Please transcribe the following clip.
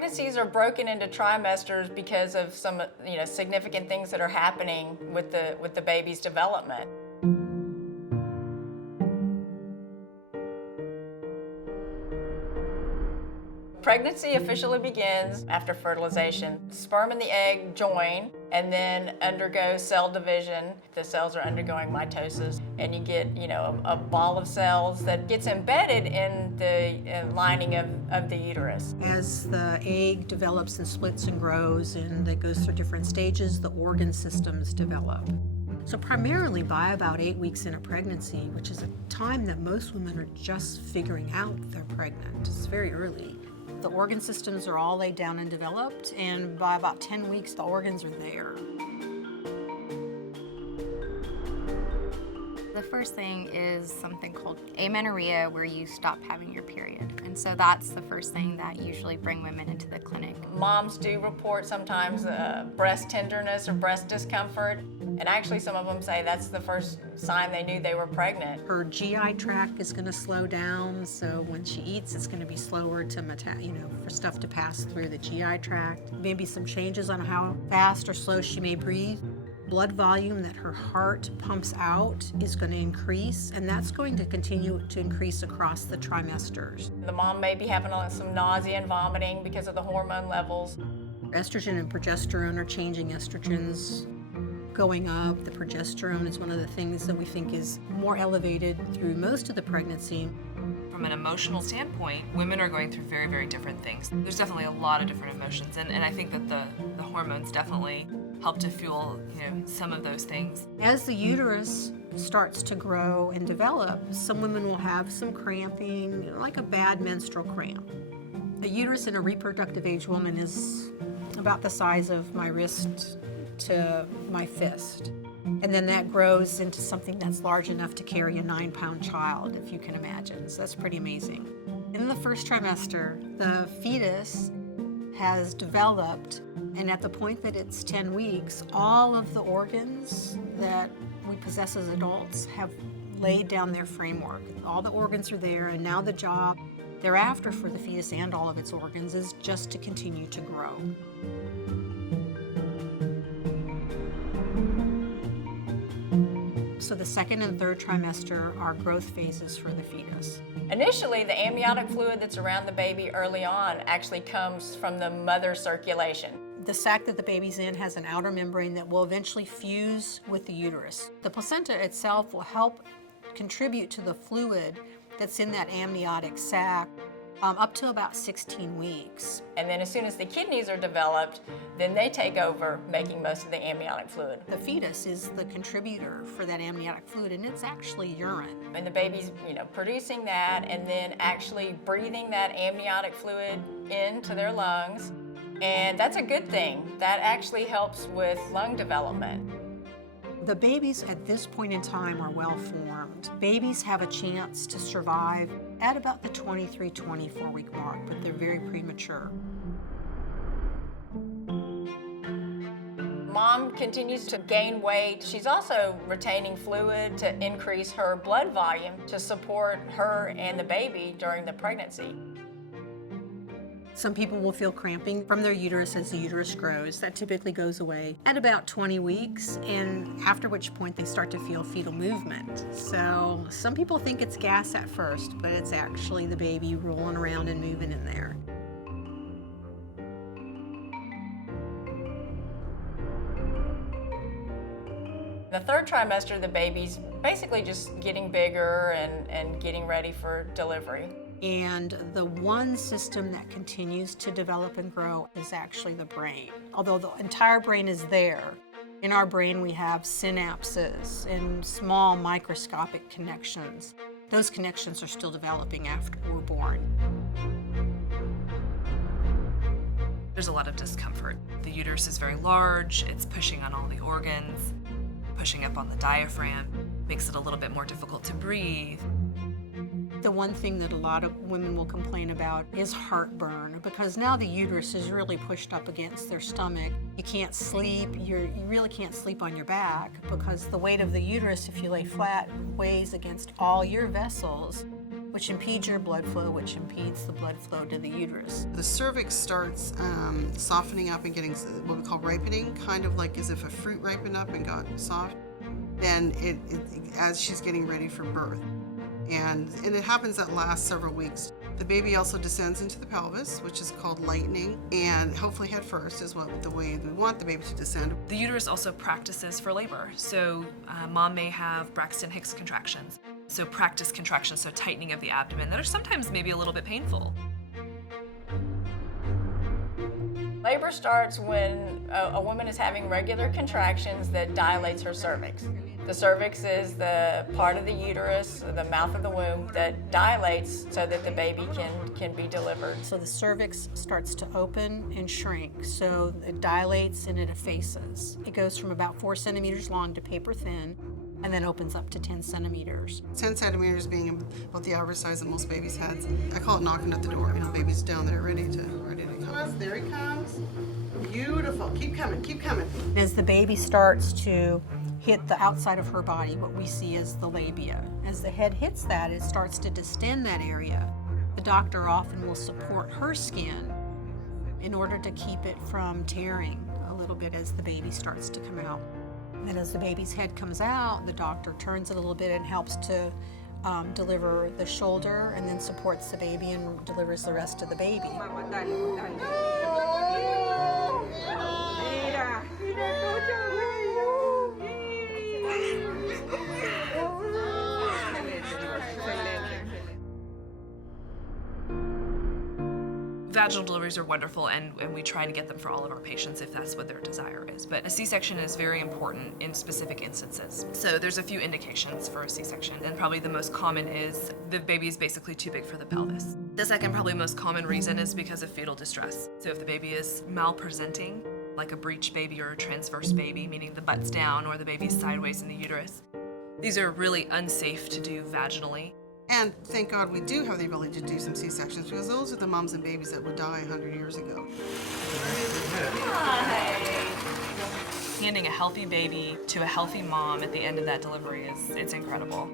Pregnancies are broken into trimesters because of some, significant things that are happening with the baby's development. Pregnancy officially begins after fertilization. The sperm and the egg join and then undergo cell division. The cells are undergoing mitosis, and you get, a ball of cells that gets embedded in the lining of the uterus. As the egg develops and splits and grows and it goes through different stages, the organ systems develop. So primarily by about 8 weeks into pregnancy, which is a time that most women are just figuring out they're pregnant, it's very early. The organ systems are all laid down and developed, and by about 10 weeks, the organs are there. The first thing is something called amenorrhea, where you stop having your period. And so that's the first thing that usually bring women into the clinic. Moms do report sometimes breast tenderness or breast discomfort, and actually some of them say that's the first sign they knew they were pregnant. Her GI tract is going to slow down, so when she eats, it's going to be slower to for stuff to pass through the GI tract. Maybe some changes on how fast or slow she may breathe. Blood volume that her heart pumps out is going to increase, and that's going to continue to increase across the trimesters. The mom may be having some nausea and vomiting because of the hormone levels. Estrogen and progesterone are changing. Estrogen's going up. The progesterone is one of the things that we think is more elevated through most of the pregnancy. From an emotional standpoint, women are going through very, very different things. There's definitely a lot of different emotions, and I think that the hormones definitely help to fuel, some of those things. As the uterus starts to grow and develop, some women will have some cramping, like a bad menstrual cramp. A uterus in a reproductive age woman is about the size of my wrist to my fist. And then that grows into something that's large enough to carry a 9-pound child, if you can imagine. So that's pretty amazing. In the first trimester, the fetus has developed, and at the point that it's 10 weeks, all of the organs that we possess as adults have laid down their framework. All the organs are there, and now the job thereafter for the fetus and all of its organs is just to continue to grow. So the second and third trimester are growth phases for the fetus. Initially, the amniotic fluid that's around the baby early on actually comes from the mother's circulation. The sac that the baby's in has an outer membrane that will eventually fuse with the uterus. The placenta itself will help contribute to the fluid that's in that amniotic sac up to about 16 weeks. And then as soon as the kidneys are developed, then they take over making most of the amniotic fluid. The fetus is the contributor for that amniotic fluid, and it's actually urine. And the baby's, producing that and then actually breathing that amniotic fluid into their lungs. And that's a good thing. That actually helps with lung development. The babies at this point in time are well formed. Babies have a chance to survive at about the 23-24 week mark, but they're very premature. Mom continues to gain weight. She's also retaining fluid to increase her blood volume to support her and the baby during the pregnancy. Some people will feel cramping from their uterus as the uterus grows. That typically goes away at about 20 weeks, and after which point they start to feel fetal movement. So some people think it's gas at first, but it's actually the baby rolling around and moving in there. The third trimester, the baby's basically just getting bigger and getting ready for delivery. And the one system that continues to develop and grow is actually the brain. Although the entire brain is there, in our brain we have synapses and small microscopic connections. Those connections are still developing after we're born. There's a lot of discomfort. The uterus is very large, it's pushing on all the organs, pushing up on the diaphragm, makes it a little bit more difficult to breathe. The one thing that a lot of women will complain about is heartburn, because now the uterus is really pushed up against their stomach. You can't sleep, you really can't sleep on your back, because the weight of the uterus, if you lay flat, weighs against all your vessels. which impedes your blood flow, which impedes the blood flow to the uterus. The cervix starts softening up and getting what we call ripening, kind of like as if a fruit ripened up and got soft. Then as she's getting ready for birth. And it happens that lasts several weeks. The baby also descends into the pelvis, which is called lightening, and hopefully head first is the way we want the baby to descend. The uterus also practices for labor. So mom may have Braxton Hicks contractions. So practice contractions, so tightening of the abdomen that are sometimes maybe a little bit painful. Labor starts when a woman is having regular contractions that dilates her cervix. The cervix is the part of the uterus, the mouth of the womb, that dilates so that the baby can be delivered. So the cervix starts to open and shrink. So it dilates and it effaces. It goes from about 4 centimeters long to paper thin, and then opens up to 10 centimeters. 10 centimeters being about the average size of most babies' heads. I call it knocking at the door. You know, baby's down there ready to come. There he comes. Beautiful. Keep coming, keep coming. As the baby starts to hit the outside of her body, what we see is the labia. As the head hits that, it starts to distend that area. The doctor often will support her skin in order to keep it from tearing a little bit as the baby starts to come out. And as the baby's head comes out, the doctor turns it a little bit and helps to deliver the shoulder, and then supports the baby and delivers the rest of the baby. Vaginal deliveries are wonderful, and we try to get them for all of our patients if that's what their desire is. But a C-section is very important in specific instances. So there's a few indications for a C-section, and probably the most common is the baby is basically too big for the pelvis. The second probably most common reason is because of fetal distress. So if the baby is malpresenting, like a breech baby or a transverse baby, meaning the butt's down or the baby's sideways in the uterus, these are really unsafe to do vaginally. And thank God we do have the ability to do some C-sections, because those are the moms and babies that would die 100 years ago. Handing a healthy baby to a healthy mom at the end of that delivery it's incredible.